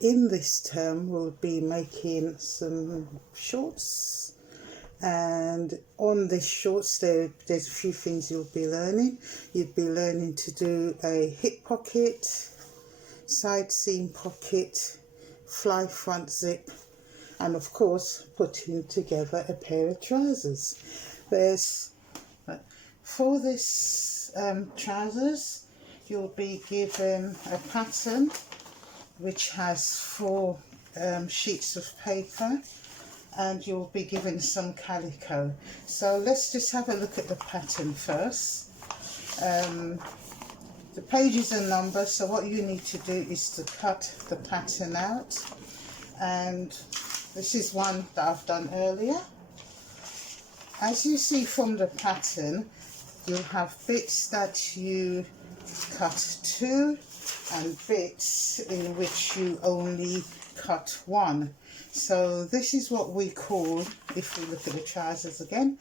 In this term we'll be making some shorts, and on this shorts there's a few things you'll be learning. You'll be learning to do a hip pocket, side seam pocket, fly front zip, and of course putting together a pair of trousers. For this trousers you'll be given a pattern which has 4 sheets of paper, and you'll be given some calico. So let's just have a look at the pattern first. The pages are numbered, so what you need to do is to cut the pattern out, and this is one that I've done earlier. As you see from the pattern, you'll have bits that you cut 2 and bits in which you only cut 1. So this is what we call, if we look at the trousers again,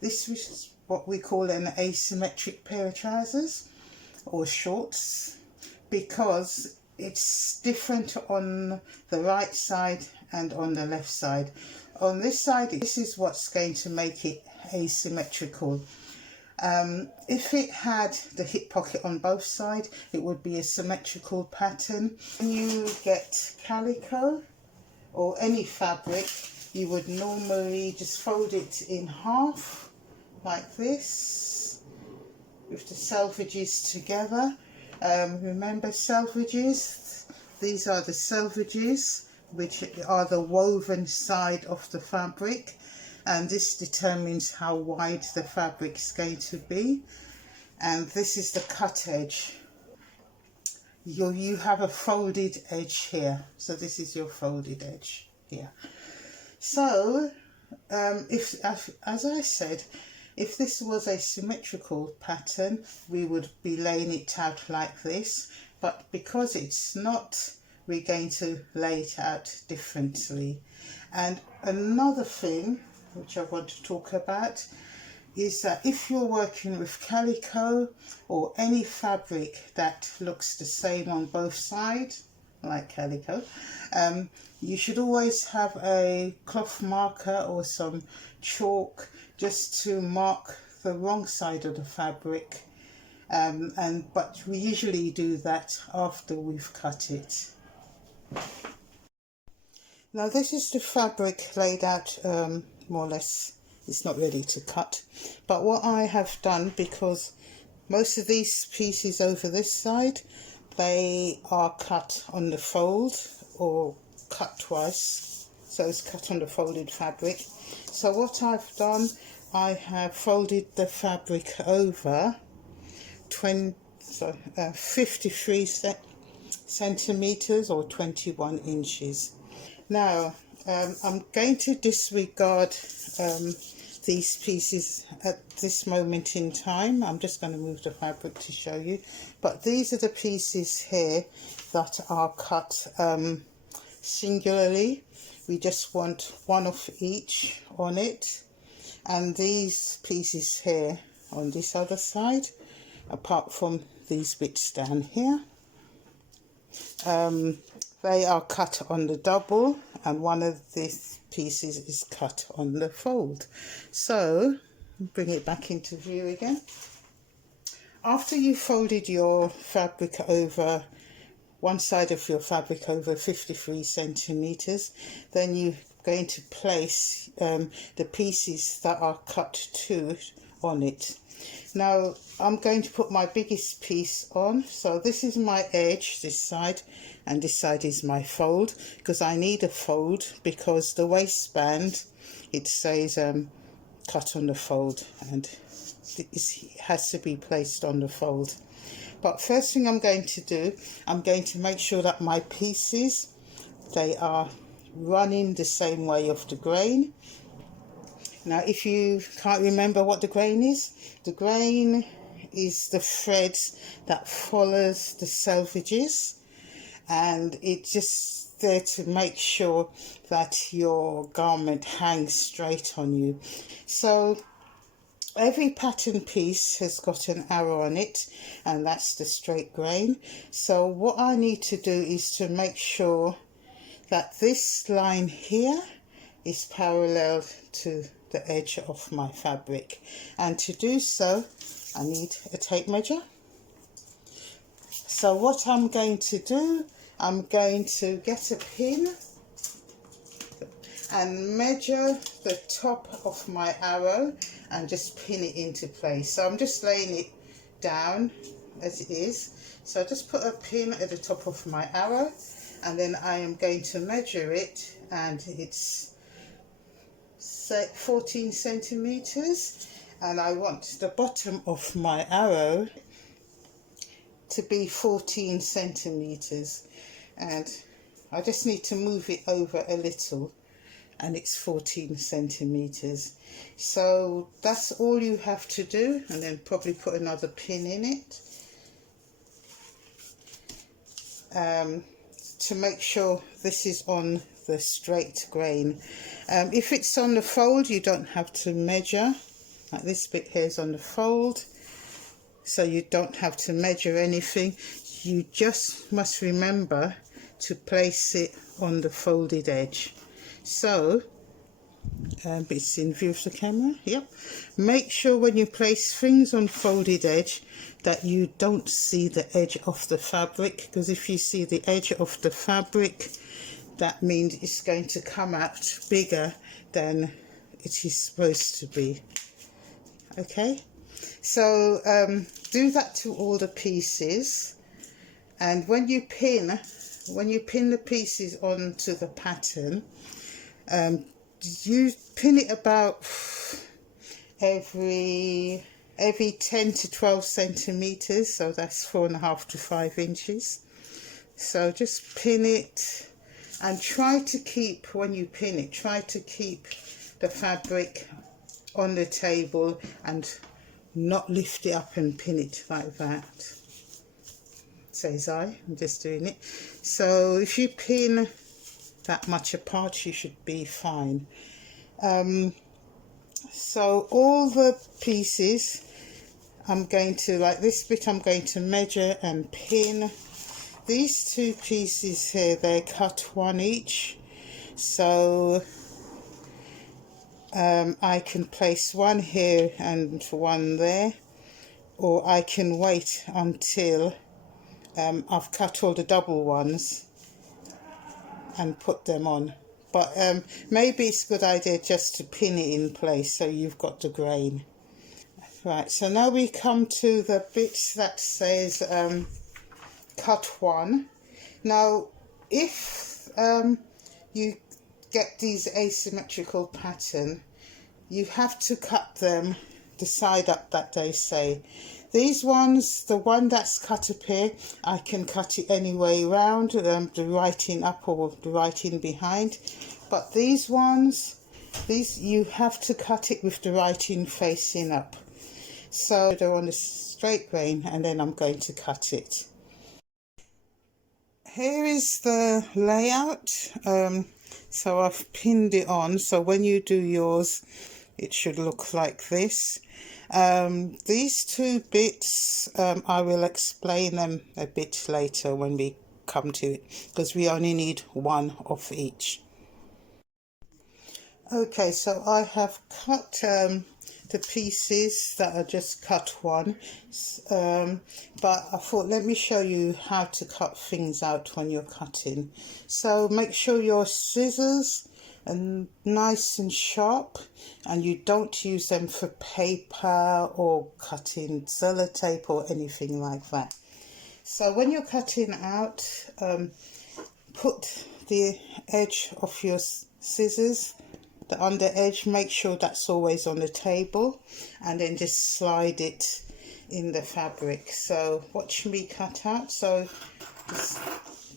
this is what we call an asymmetric pair of trousers or shorts, because it's different on the right side and on the left side. On this side, this is what's going to make it asymmetrical. If it had the hip pocket on both sides, it would be a symmetrical pattern. When you get calico or any fabric, you would normally just fold it in half like this with the selvages together. Remember selvages? These are the selvages, which are the woven side of the fabric, and this determines how wide the fabric is going to be. And this is the cut edge. You have a folded edge here, so this is your folded edge here. So if, as I said, if this was a symmetrical pattern, we would be laying it out like this, but because it's not, we're going to lay it out differently. And another thing which I want to talk about is that if you're working with calico or any fabric that looks the same on both sides, like calico, you should always have a cloth marker or some chalk just to mark the wrong side of the fabric, but we usually do that after we've cut it. Now this is the fabric laid out more or less. It's not ready to cut, but what I have done, because most of these pieces over this side, they are cut on the fold or cut twice, so it's cut on the folded fabric. So what I've done, I have folded the fabric over 53 centimeters or 21 inches. Now I'm going to disregard these pieces at this moment in time. I'm just going to move the fabric to show you, but these are the pieces here that are cut singularly. We just want one of each on it, and these pieces here on this other side, apart from these bits down here, they are cut on the double, and one of these pieces is cut on the fold. So bring it back into view again. After you folded your fabric over, one side of your fabric over 53 centimeters, then you're going to place the pieces that are cut to on it. Now I'm going to put my biggest piece on, so this is my edge, this side, and this side is my fold, because I need a fold because the waistband, it says cut on the fold, and it has to be placed on the fold. But first thing I'm going to do, I'm going to make sure that my pieces, they are running the same way of the grain. Now if you can't remember what the grain is the threads that follows the selvages, and it's just there to make sure that your garment hangs straight on you. So every pattern piece has got an arrow on it, and that's the straight grain. So what I need to do is to make sure that this line here is parallel to the edge of my fabric, and to do so I need a tape measure. So what I'm going to do, I'm going to get a pin and measure the top of my arrow and just pin it into place. So I'm just laying it down as it is. So just put a pin at the top of my arrow, and then I am going to measure it, and it's 14 centimeters, and I want the bottom of my arrow to be 14 centimeters, and I just need to move it over a little, and it's 14 centimeters. So that's all you have to do, and then probably put another pin in it to make sure this is on the straight grain. If it's on the fold, you don't have to measure. Like this bit here is on the fold, so you don't have to measure anything. You just must remember to place it on the folded edge. So it's in view of the camera. Yep. Make sure when you place things on folded edge that you don't see the edge of the fabric, because if you see the edge of the fabric, that means it's going to come out bigger than it is supposed to be. Okay, so do that to all the pieces, and when you pin the pieces onto the pattern, you pin it about every 10 to 12 centimeters, so that's 4.5 to 5 inches. So just pin it, and try to keep, when you pin it, try to keep the fabric on the table and not lift it up and pin it like that. Says I'm just doing it. So if you pin that much apart, you should be fine. So all the pieces, I'm going to, like this bit, I'm going to measure and pin. These two pieces here, they're cut 1 each, so I can place one here and one there, or I can wait until I've cut all the double ones and put them on. But maybe it's a good idea just to pin it in place so you've got the grain. Right, so now we come to the bits that says cut 1. Now if you get these asymmetrical pattern, you have to cut them the side up that they say. These ones, the one that's cut up here, I can cut it any way round, the writing up or the writing behind. But these ones, you have to cut it with the writing facing up. So they're on the straight grain, and then I'm going to cut it. Here is the layout. So I've pinned it on, so when you do yours, it should look like this. These two bits, I will explain them a bit later when we come to it, because we only need one of each. Okay, so I have cut the pieces that are just cut 1, but I thought let me show you how to cut things out when you're cutting. So make sure your scissors are nice and sharp, and you don't use them for paper or cutting sellotape or anything like that. So when you're cutting out, put the edge of your scissors, the under edge, make sure that's always on the table, and then just slide it in the fabric. So watch me cut out. So this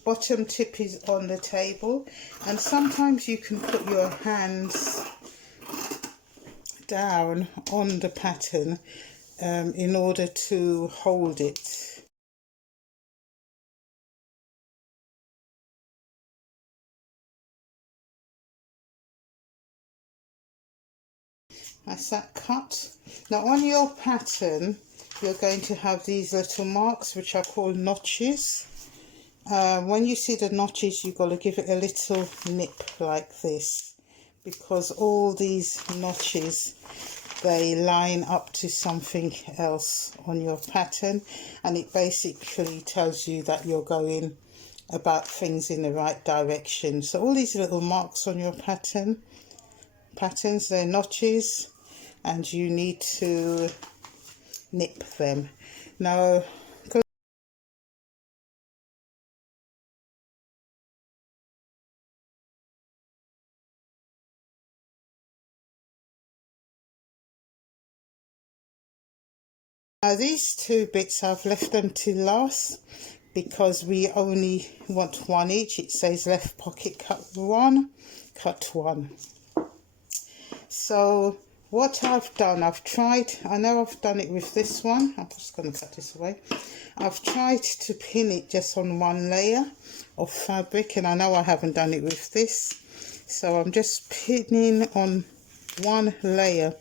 bottom tip is on the table, and sometimes you can put your hands down on the pattern in order to hold it. That's that cut. Now on your pattern you're going to have these little marks which are called notches. When you see the notches, you've got to give it a little nip like this, because all these notches, they line up to something else on your pattern, and it basically tells you that you're going about things in the right direction. So all these little marks on your patterns, they're notches, and you need to nip them. Now these two bits I've left them to last because we only want one each. It says left pocket cut 1, cut 1. So what I've done, I know I've done it with this one. I'm just going to cut this away. I've tried to pin it just on one layer of fabric, and I know I haven't done it with this. So I'm just pinning on one layer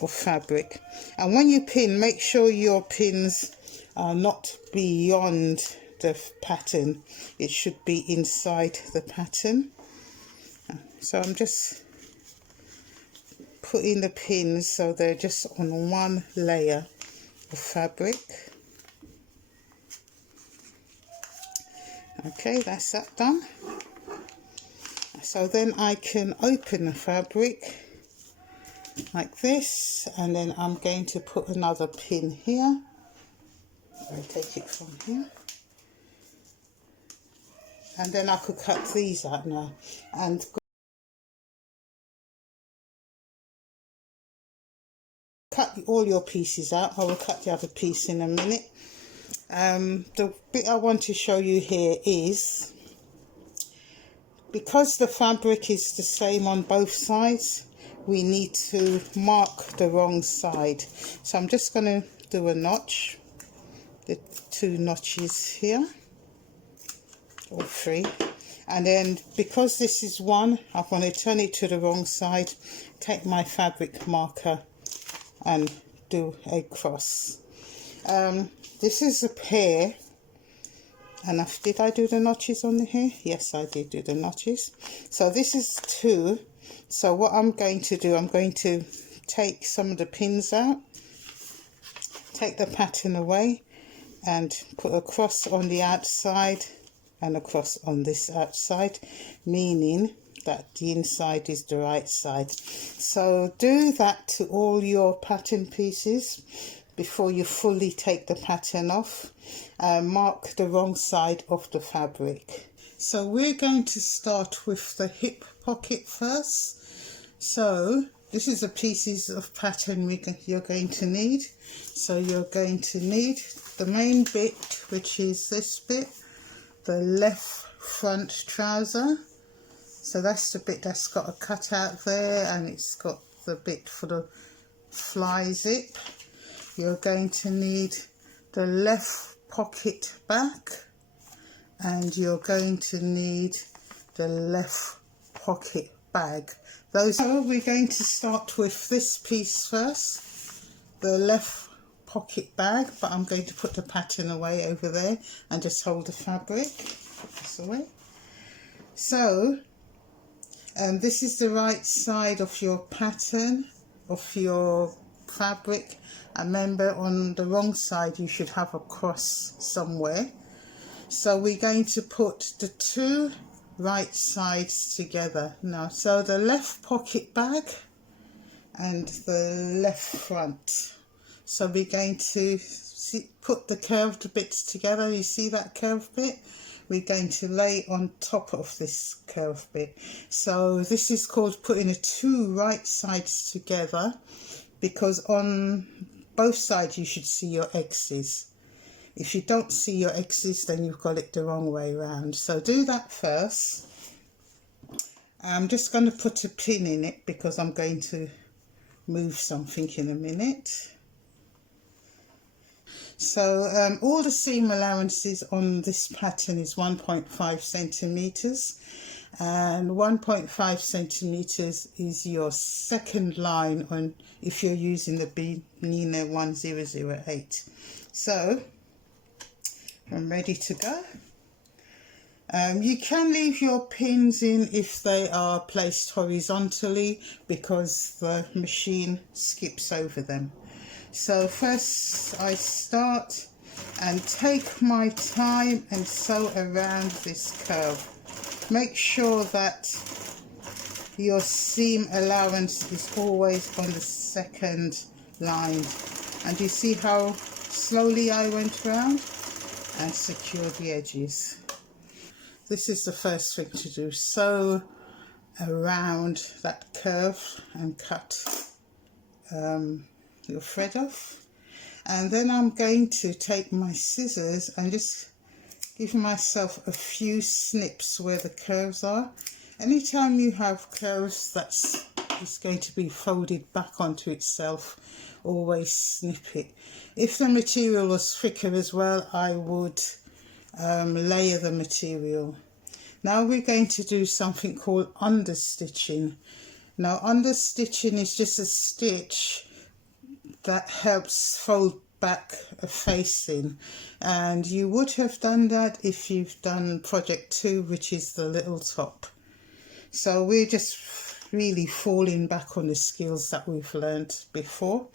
of fabric, and when you pin, make sure your pins are not beyond the pattern. It should be inside the pattern. So I'm just putting the pins so they're just on one layer of fabric. Okay, that's that done. So then I can open the fabric like this, and then I'm going to put another pin here. I'll take it from here, and then I could cut these out now and cut all your pieces out. I will cut the other piece in a minute. The bit I want to show you here is, because the fabric is the same on both sides, we need to mark the wrong side. So I'm just going to do a notch, the 2 notches here, or 3, and then because this is 1, I'm going to turn it to the wrong side, take my fabric marker and do a cross. This is a pair, and did I do the notches on here? Yes, I did do the notches. So this is 2. So what I'm going to do, I'm going to take some of the pins out, take the pattern away, and put a cross on the outside and a cross on this outside, meaning that the inside is the right side. So do that to all your pattern pieces before you fully take the pattern off. Mark the wrong side of the fabric. So we're going to start with the hip pocket first. So this is the pieces of pattern you're going to need. So you're going to need the main bit, which is this bit, the left front trouser. So that's the bit that's got a cutout there, and it's got the bit for the fly zip. You're going to need the left pocket back, and you're going to need the left pocket bag. So we're going to start with this piece first, the left pocket bag, but I'm going to put the pattern away over there and just hold the fabric this away. So this is the right side of your pattern, of your fabric, and remember, on the wrong side you should have a cross somewhere. So we're going to put the 2 right sides together now. So the left pocket bag and the left front. So we're going to put the curved bits together. You see that curved bit? We're going to lay on top of this curved bit. So this is called putting the 2 right sides together, because on both sides you should see your X's. If you don't see your X's, then you've got it the wrong way around. So do that first. I'm just going to put a pin in it because I'm going to move something in a minute. So all the seam allowances on this pattern is 1.5 centimeters, and 1.5 centimeters is your second line on if you're using the Bernina 1008. So I'm ready to go. You can leave your pins in if they are placed horizontally because the machine skips over them. So first I start and take my time and sew around this curve. Make sure that your seam allowance is always on the second line. And you see how slowly I went round and secured the edges. This is the first thing to do, sew around that curve and cut your thread off. And then I'm going to take my scissors and just give myself a few snips where the curves are. Anytime you have curves it's going to be folded back onto itself, always snip it. If the material was thicker as well, I would layer the material. Now we're going to do something called understitching. Now understitching is just a stitch that helps fold back a facing, and you would have done that if you've done project 2, which is the little top. So we're just really falling back on the skills that we've learned before.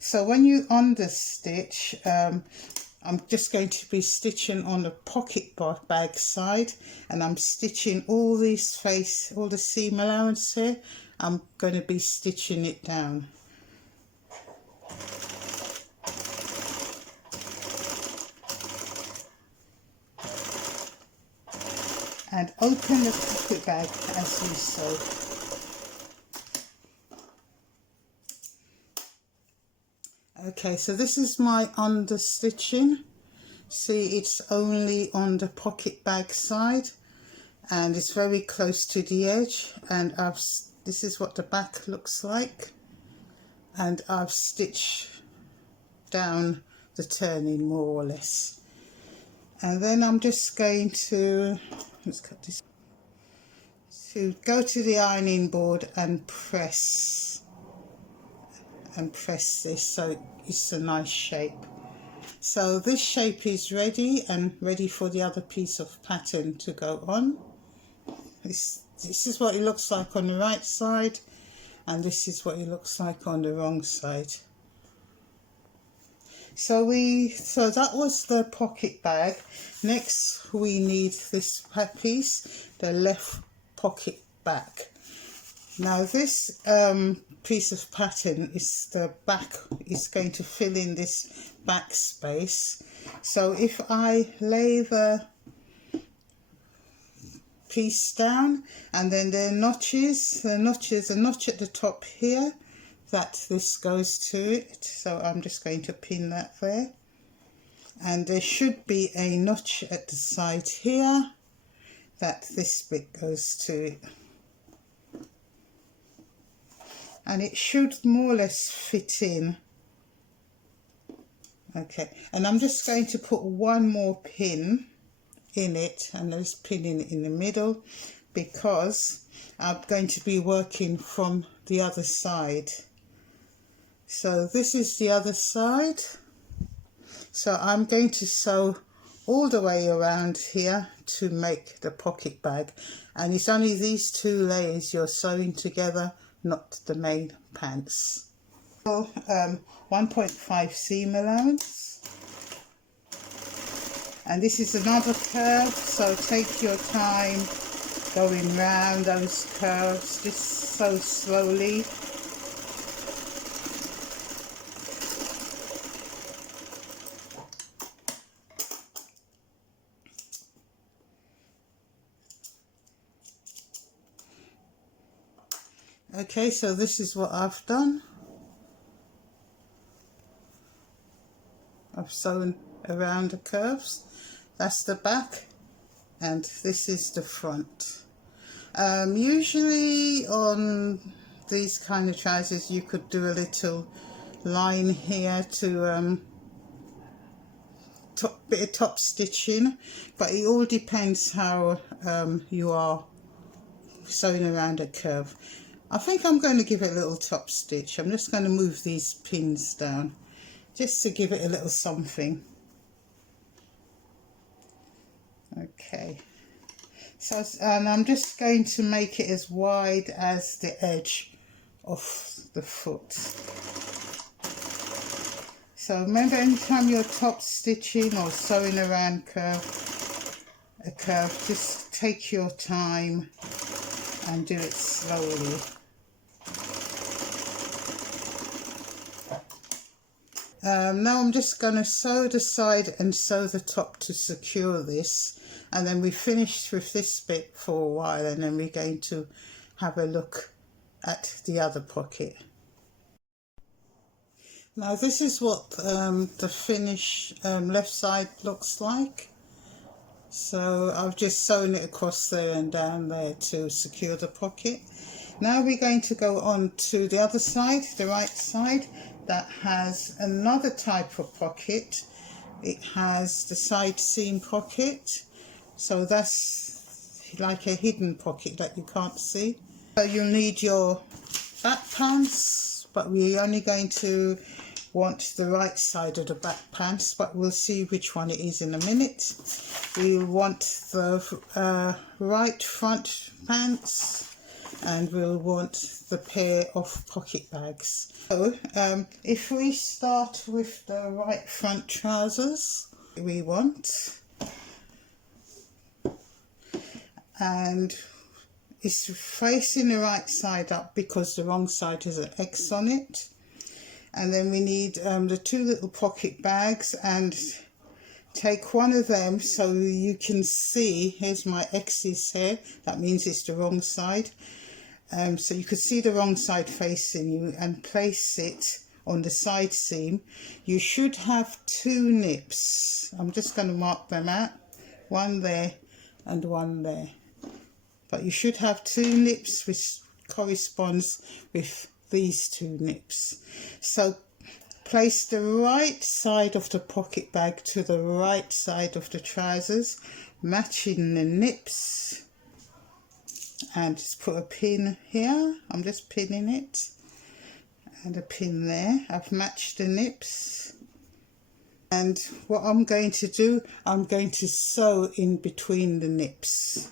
So when you understitch, I'm just going to be stitching on the pocket bag side, and I'm stitching all the seam allowance here. I'm going to be stitching it down. And open the pocket bag as you sew. Okay, so this is my understitching. See, it's only on the pocket bag side and it's very close to the edge, and this is what the back looks like, and I've stitched down the turning more or less. And then I'm just going to, let's cut this, to go to the ironing board and press this so it's a nice shape. So this shape is ready and ready for the other piece of pattern to go on. This is what it looks like on the right side, and this is what it looks like on the wrong side. So that was the pocket bag. Next we need this piece, the left pocket back. Now this piece of pattern is the back, is going to fill in this back space. So if I lay the piece down, and then there are notches, a notch at the top here that this goes to it, so I'm just going to pin that there, and there should be a notch at the side here that this bit goes to it, and it should more or less fit in. Okay, and I'm just going to put one more pin in it, and there's pinning in the middle because I'm going to be working from the other side. So this is the other side, so I'm going to sew all the way around here to make the pocket bag, and it's only these two layers you're sewing together, not the main pants. 1.5 seam allowance, and this is another curve, so take your time going round those curves, just so slowly. Okay, so this is what I've done. I've sewn around the curves. That's the back, and this is the front. Usually on these kind of trousers you could do a little line here to bit of top stitching, but it all depends how you are sewing around a curve. I think I'm going to give it a little top stitch. I'm just going to move these pins down just to give it a little something. Okay, so and I'm just going to make it as wide as the edge of the foot. So remember, anytime you're top stitching or sewing around a curve, just take your time and do it slowly. Now I'm just going to sew the side and sew the top to secure this, and then we finished with this bit for a while, and then we're going to have a look at the other pocket. Now this is what the finished left side looks like. So I've just sewn it across there and down there to secure the pocket. Now we're going to go on to the other side, the right side, that has another type of pocket. It has the side seam pocket, so that's like a hidden pocket that you can't see. So you'll need your back pants, but we're only going to want the right side of the back pants, but we'll see which one it is in a minute. We want the right front pants, and we'll want the pair of pocket bags. So if we start with the right front trousers, we want, and it's facing the right side up because the wrong side has an X on it. And then we need the two little pocket bags, and take one of them so you can see, here's my X's here, that means it's the wrong side. So you could see the wrong side facing you, and place it on the side seam. You should have two nips. I'm just going to mark them out, one there and one there. But you should have two nips which corresponds with these two nips. So place the right side of the pocket bag to the right side of the trousers, matching the nips, and just put a pin here. I'm just pinning it, and a pin there. I've matched the nips, and what I'm going to do, I'm going to sew in between the nips,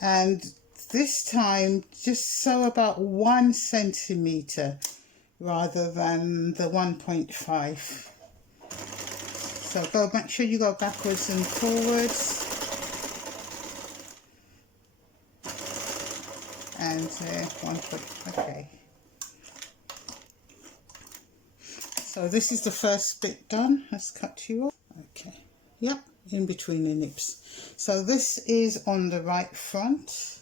and this time just sew about 1 centimetre rather than the 1.5. So make sure you go backwards and forwards, and 1.5. Okay. So this is the first bit done. Let's cut you off. Okay. Yep, in between the nips. So this is on the right front.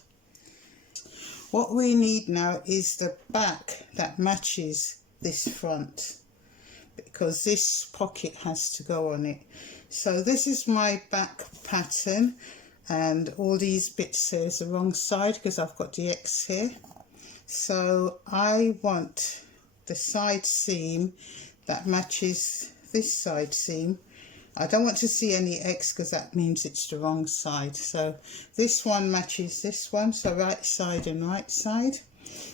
What we need now is the back that matches this front, because this pocket has to go on it. So this is my back pattern, and all these bits here is the wrong side because I've got the X here. So I want the side seam that matches this side seam. I don't want to see any X because that means it's the wrong side. So this one matches this one, so right side and right side.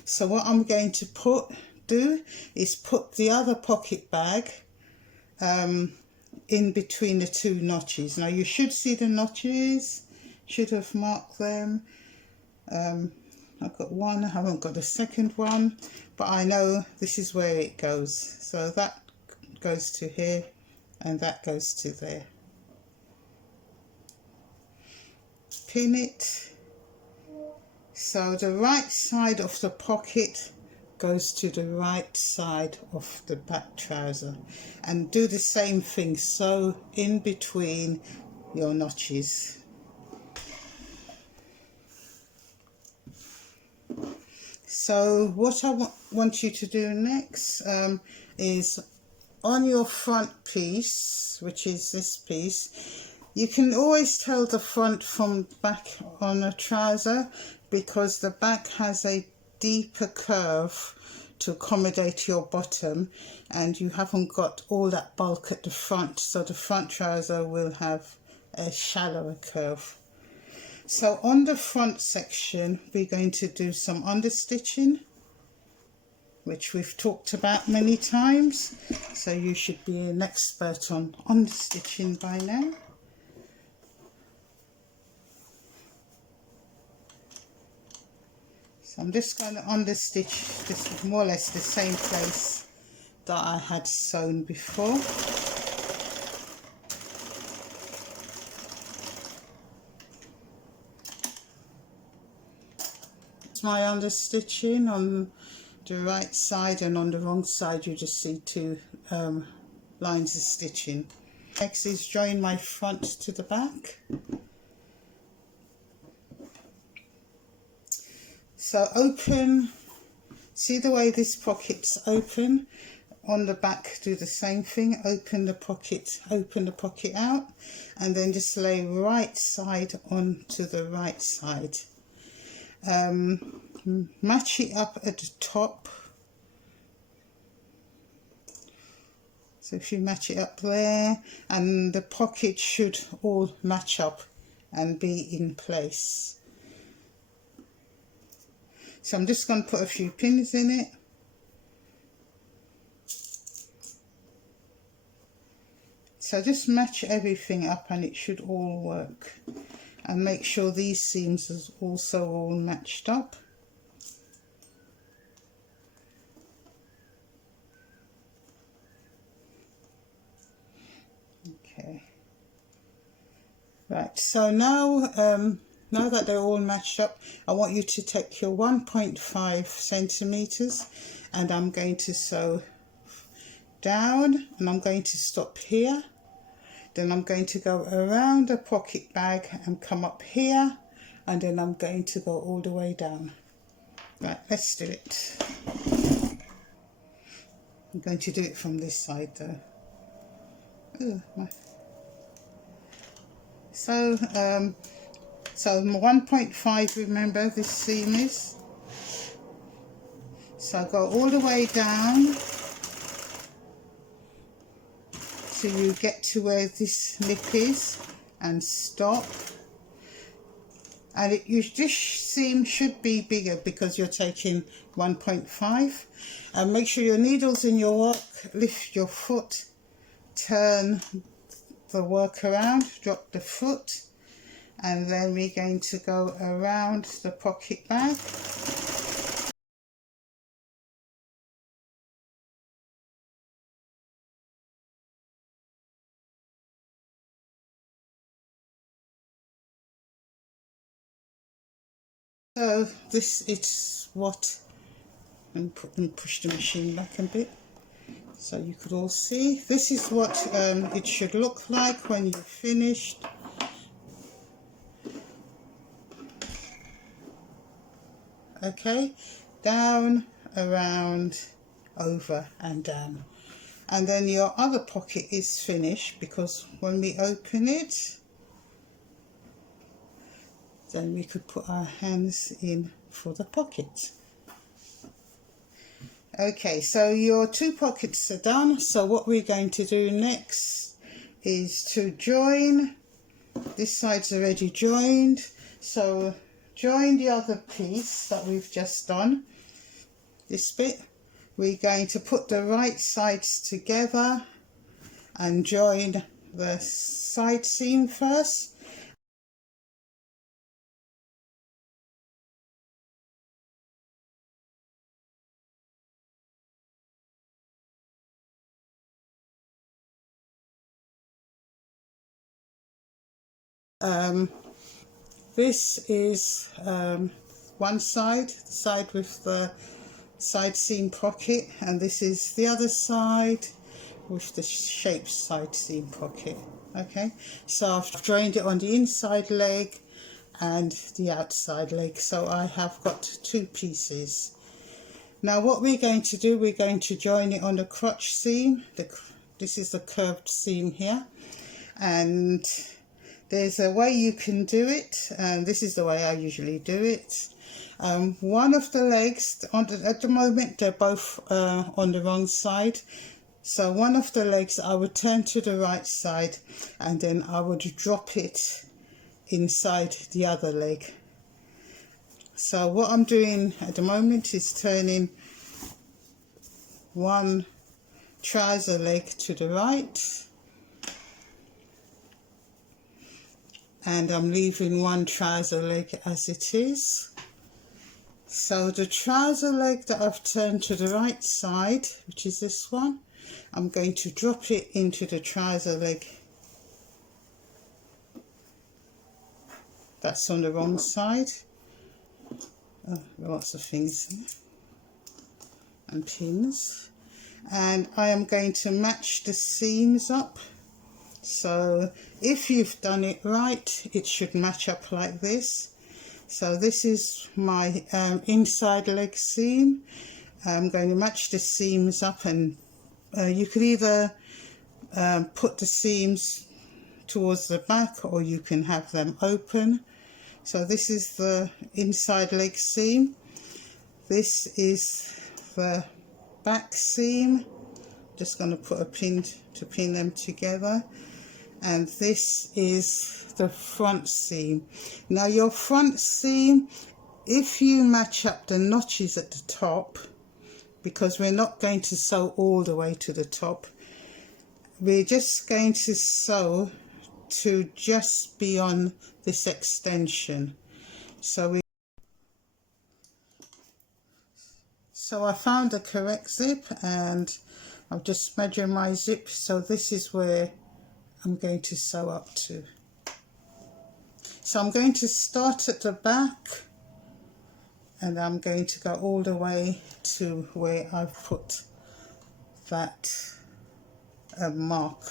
So what I'm going to do is put the other pocket bag in between the two notches. Now you should see the notches, should have marked them. I've got one, I haven't got a second one, but I know this is where it goes. So that goes to here, and that goes to there. Pin it. So the right side of the pocket goes to the right side of the back trouser, and do the same thing, sew in between your notches. So what I want you to do next is on your front piece, which is this piece, you can always tell the front from back on a trouser because the back has a deeper curve to accommodate your bottom, and you haven't got all that bulk at the front, so the front trouser will have a shallower curve. So on the front section we're going to do some understitching, which we've talked about many times, so you should be an expert on understitching by now. So I'm just going to understitch this more or less the same place that I had sewn before. It's my understitching on the right side, and on the wrong side you just see two lines of stitching. Next is join my front to the back. So open, see the way this pocket's open? On the back do the same thing, open the pocket out, and then just lay right side onto the right side. Match it up at the top. So if you match it up there, and the pocket should all match up and be in place. So I'm just going to put a few pins in it. So just match everything up and it should all work. And make sure these seams are also all matched up. Okay. Right, so now that they're all matched up, I want you to take your 1.5 centimeters, and I'm going to sew down, and I'm going to stop here. Then I'm going to go around the pocket bag and come up here, and then I'm going to go all the way down. Right, let's do it. I'm going to do it from this side though. So 1.5, remember this seam is. So I go all the way down till you get to where this lip is and stop. And this seam should be bigger because you're taking 1.5. And make sure your needle's in your work, lift your foot, turn the work around, drop the foot, and then we're going to go around the pocket bag. So this is what, and push the machine back a bit so you could all see. This is what it should look like when you're finished. Okay, down, around, over and down. And then your other pocket is finished, because when we open it, then we could put our hands in for the pocket. Okay, so your two pockets are done. So what we're going to do next is to join. This side's already joined, so join the other piece that we've just done, this bit. We're going to put the right sides together and join the side seam first. This is one side, the side with the side seam pocket, and this is the other side with the shaped side seam pocket. Okay, so I've joined it on the inside leg and the outside leg, so I have got two pieces. Now what we're going to do, we're going to join it on the crotch seam. This is the curved seam here, and there's a way you can do it, and this is the way I usually do it. One of the legs, at the moment they're both on the wrong side, so one of the legs I would turn to the right side, and then I would drop it inside the other leg. So what I'm doing at the moment is turning one trouser leg to the right, and I'm leaving one trouser leg as it is. So the trouser leg that I've turned to the right side, which is this one, I'm going to drop it into the trouser leg that's on the wrong side. Oh, lots of things here. And pins. And I am going to match the seams up. So if you've done it right, it should match up like this. So this is my inside leg seam. I'm going to match the seams up, and you could either put the seams towards the back, or you can have them open. So this is the inside leg seam. This is the back seam. Just going to put a pin to pin them together. And this is the front seam. Now your front seam, if you match up the notches at the top, because we're not going to sew all the way to the top, we're just going to sew to just beyond this extension. So I found the correct zip, and I've just measured my zip, so this is where I'm going to sew up to. So I'm going to start at the back, and I'm going to go all the way to where I've put that mark.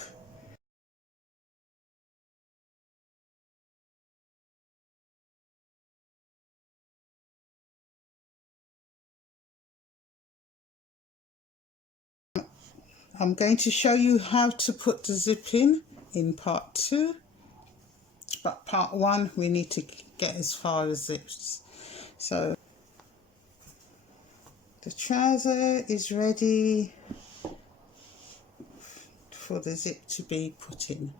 I'm going to show you how to put the zip in part 2, but part 1 we need to get as far as this. So the trouser is ready for the zip to be put in.